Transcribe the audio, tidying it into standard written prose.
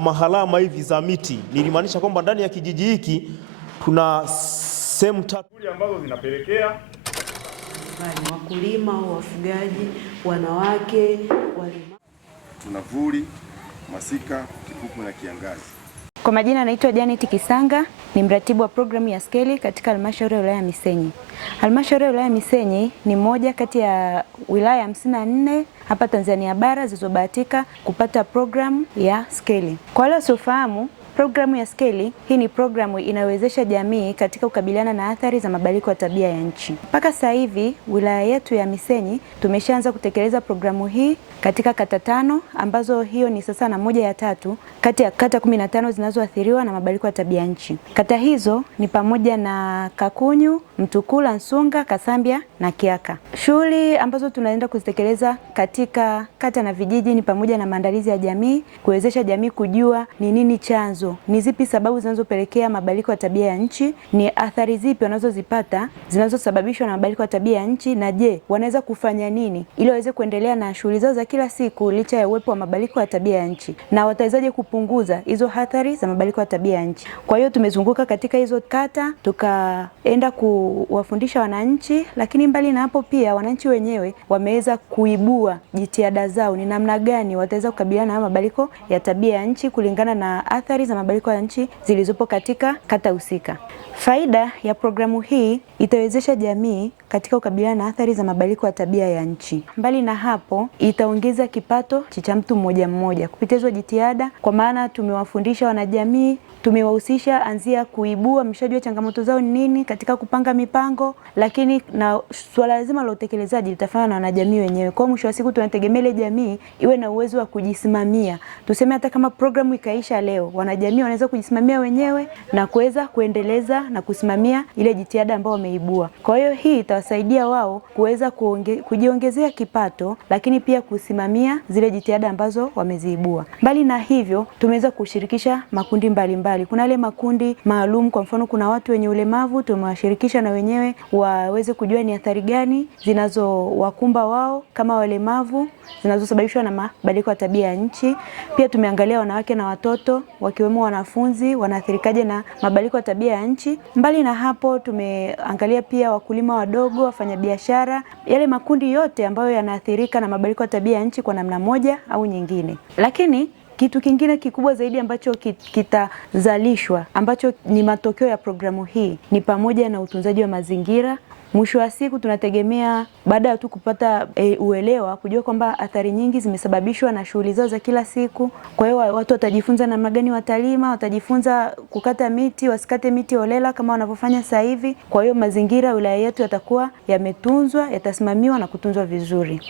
Mahalama hivi za miti, nilimaanisha kwamba ndani ya kijiji hiki tuna sehemu tatu ambazo zinapelekea wakulima, wafugaji, wanawake, walima. Tuna vuli, masika, kipupwe na kiangazi. Kwa majina anaitwa Janet Kisanga, ni mratibu wa programu ya Skeli katika halmashauri ya wilaya ya Misenyi. Halmashauri ya wilaya ya Misenyi ni moja kati ya wilaya 54 hapa Tanzania bara zilizobahatika kupata programu ya Skeli. Kwa wale wasiofahamu, programu ya Skeli hii ni programu inayowezesha jamii katika kukabiliana na athari za mabadiliko ya tabia ya nchi. Mpaka sasa hivi wilaya yetu ya Misenyi tumeshaanza kutekeleza programu hii katika kata 5 ambazo hiyo ni sasa na moja ya 3 kati ya kata 15 zinazoathiriwa na mabadiliko ya tabia nchi. Kata hizo ni pamoja na Kakunyu, Mtukula, Nsunga, Kasambia na Kiaka. Shughuli ambazo tunaenda kuzitekeleza katika kata na vijiji ni pamoja na maandalizi ya jamii, kuwezesha jamii kujua ni nini chanzo, ni zipi sababu zinazopelekea mabadiliko ya tabia ya nchi, ni athari zipi wanazozipata zinazosababishwa na mabadiliko ya tabia ya nchi, na je, wanaweza kufanya nini ili waweze kuendelea na shughuli zao za kila siku licha ya uwepo wa mabadiliko ya tabia ya nchi, na watawezaje kupunguza hizo athari za mabadiliko ya tabia ya nchi. Kwa hiyo tumezunguka katika hizo kata, tukaenda kuwafundisha wananchi, lakini mbali na hapo pia wananchi wenyewe wameweza kuibua jitihada zao ni namna gani wataweza kukabiliana na mabadiliko ya tabia ya nchi kulingana na athari za mabadiliko ya nchi zilizopo katika kata husika. Faida ya programu hii itawezesha jamii katika kukabiliana na athari za mabadiliko ya tabia ya nchi. Mbali na hapo, itaongeza kipato cha mtu mmoja mmoja kupitia hizo jitihada, kwa maana tumewafundisha wanajamii, tumewahusisha anzia kuibua mshajua changamoto zao ni nini katika kupanga mipango, lakini na swala lazima la utekelezaji litafanywa na wanajamii wenyewe. Kwa mwisho wa siku tunategemea ile jamii iwe na uwezo wa kujisimamia. Tuseme hata kama programu ikaisha leo, wanajamii wanaweza kujisimamia wenyewe na kuweza kuendeleza na kusimamia ile jitihada ambayo wameibua. Kwa hiyo hii itawasaidia wao kuweza kujiongezea kipato, lakini pia kusimamia zile jitihada ambazo wameziibua. Mbali na hivyo, tumeweza kushirikisha makundi mbalimbali. Kuna yale makundi maalum, kwa mfano kuna watu wenye ulemavu, tumewashirikisha na wenyewe waweze kujua ni athari gani zinazowakumba wao kama walemavu zinazosababishwa na mabadiliko ya tabia ya nchi. Pia tumeangalia wanawake na watoto wakiwemo wanafunzi wanaathirikaje na mabadiliko ya tabia ya nchi. Mbali na hapo tumeangalia pia wakulima wadogo, wafanyabiashara, yale makundi yote ambayo yanaathirika na mabadiliko ya tabia ya nchi kwa namna moja au nyingine. Lakini kitu kingine kikubwa zaidi ambacho kitazalishwa ambacho ni matokeo ya programu hii ni pamoja na utunzaji wa mazingira. Mwisho wa siku tunategemea baada ya tu kupata uelewa kujua kwamba athari nyingi zimesababishwa na shughuli zao za kila siku. Kwa hiyo watu watajifunza namna gani watalima, watajifunza kukata miti, wasikate miti holela kama wanavyofanya sasa hivi. Kwa hiyo mazingira wilaya yetu yatakuwa yametunzwa, yatasimamiwa na kutunzwa vizuri.